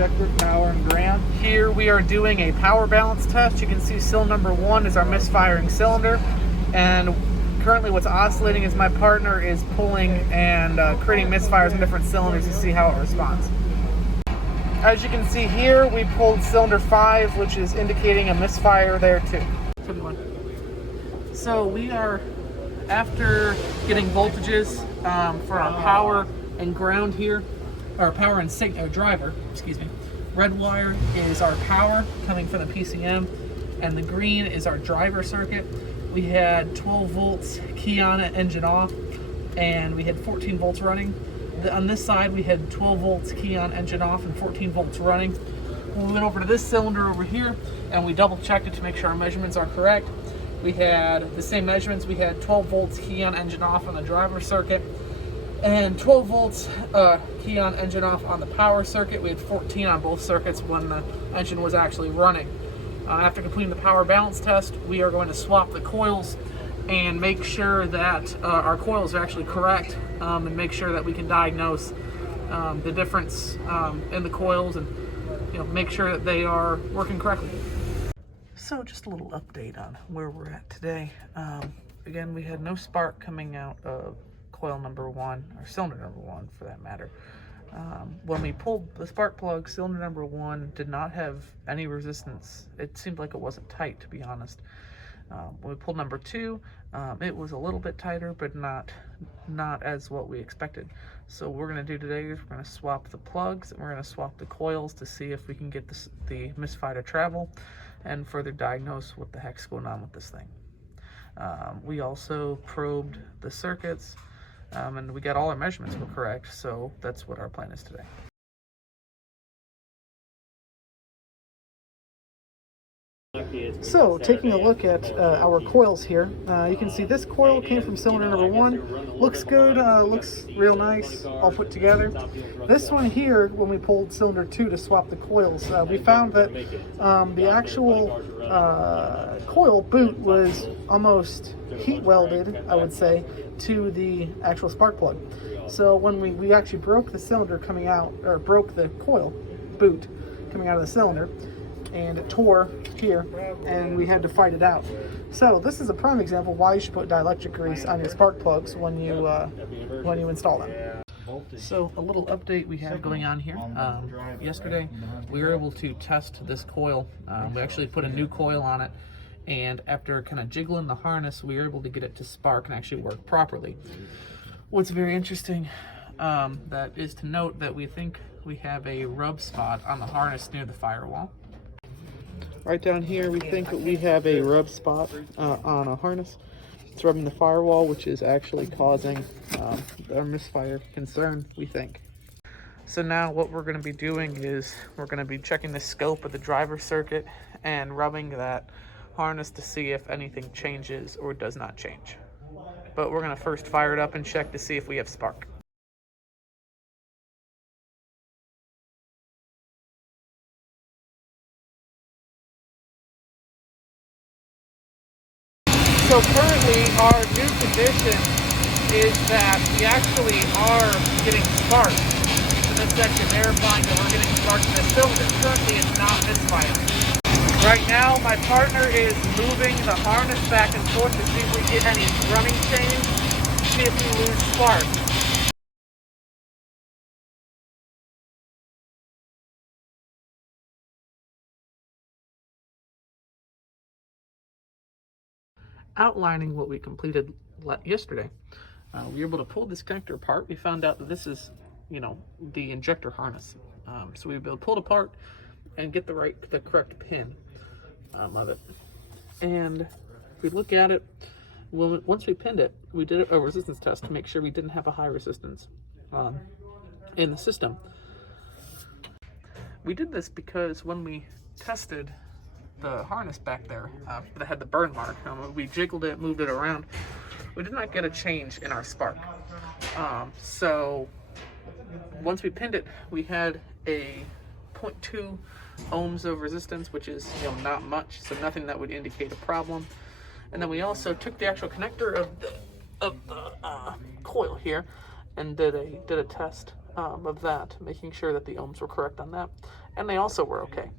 Injector, power, and ground. Here we are doing a power balance test. You can see cylinder number 1 is our misfiring cylinder, and currently what's oscillating is my partner is pulling and creating misfires in different cylinders to see how it responds. As you can see here, we pulled cylinder 5, which is indicating a misfire there too. So we are, after getting voltages for our power and ground here, our power and driver, excuse me. Red wire is our power coming from the PCM, and the green is our driver circuit. We had 12 volts, key on it, engine off, and we had 14 volts running. On this side, we had 12 volts, key on, engine off, and 14 volts running. We went over to this cylinder over here, and we double checked it to make sure our measurements are correct. We had the same measurements. We had 12 volts, key on, engine off on the driver circuit, and 12 volts key on, engine off on the power circuit. We had 14 on both circuits when the engine was actually running. After completing the power balance test, we are going to swap the coils and make sure that our coils are actually correct, and make sure that we can diagnose the difference in the coils, and make sure that they are working correctly. So just a little update on where we're at today. Again, we had no spark coming out of coil number 1, or cylinder number 1 for that matter. When we pulled the spark plug, cylinder number 1 did not have any resistance. It seemed like it wasn't tight, to be honest. When we pulled number 2, it was a little bit tighter, but not as what we expected. So what we're going to do today is we're going to swap the plugs, and we're going to swap the coils to see if we can get the misfire to travel and further diagnose what the heck's going on with this thing. We also probed the circuits, and we got all our measurements were correct, so that's what our plan is today. So, taking a look at our coils here, you can see this coil came from cylinder number 1. Looks good, looks real nice, all put together. This one here, when we pulled cylinder 2 to swap the coils, we found that the actual coil boot was almost heat welded, I would say, to the actual spark plug. So when we actually broke the cylinder coming out, or broke the coil boot coming out of the cylinder, and it tore here, and we had to fight it out. So this is a prime example why you should put dielectric grease on your spark plugs when you install them. So a little update we had going on here. Yesterday we were able to test this coil. We actually put a new coil on it, and after kind of jiggling the harness, we were able to get it to spark and actually work properly. What's very interesting that is to note that we think we have a rub spot on the harness near the firewall. Right down here, we think that we have a rub spot on a harness. It's rubbing the firewall, which is actually causing our misfire concern, we think. So now what we're going to be doing is we're going to be checking the scope of the driver circuit and rubbing that harness to see if anything changes or does not change. But we're going to first fire it up and check to see if we have spark. So currently our new condition is that we actually are getting spark in this section, verifying that we're getting spark in this cylinder. Currently it's not misfiring. Right now my partner is moving the harness back and forth to see if we get any running change, see if we lose spark. Outlining what we completed yesterday, we were able to pull this connector apart. We found out that this is, the injector harness. So we were able to pull it apart and get the correct pin of it. And if we look at it, once we pinned it, we did a resistance test to make sure we didn't have a high resistance in the system. We did this because when we tested the harness back there that had the burn mark, we jiggled it, moved it around, we did not get a change in our spark. So once we pinned it, we had a 0.2 ohms of resistance, which is not much, so nothing that would indicate a problem. And then we also took the actual connector of the coil here and did a test of that, making sure that the ohms were correct on that, and they also were okay.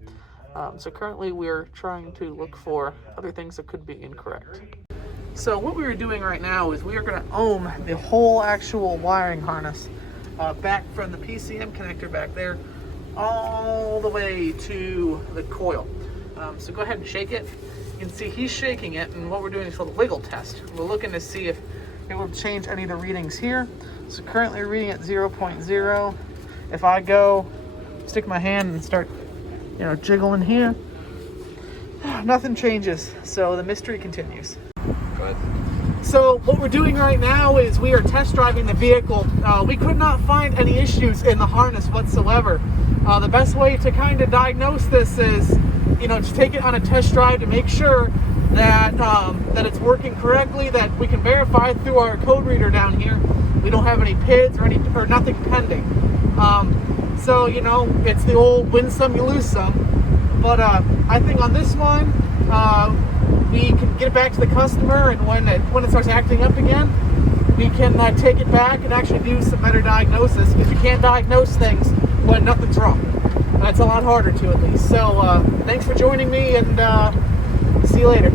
So currently we're trying to look for other things that could be incorrect. So what we are doing right now is we are going to ohm the whole actual wiring harness back from the PCM connector back there all the way to the coil. So go ahead and shake it. You can see he's shaking it, and what we're doing is a little wiggle test. We're looking to see if it will change any of the readings here. So currently we're reading at 0.0. If I go stick my hand and start, jiggling here, nothing changes. So the mystery continues. Go ahead. So what we're doing right now is we are test driving the vehicle. We could not find any issues in the harness whatsoever. The best way to kind of diagnose this is, to take it on a test drive to make sure that that it's working correctly, that we can verify through our code reader down here. We don't have any PIDs or nothing pending. So it's the old win some, you lose some. But I think on this one, we can get it back to the customer, and when it starts acting up again, we can take it back and actually do some better diagnosis, because you can't diagnose things when nothing's wrong. That's a lot harder to, at least. So thanks for joining me, and see you later.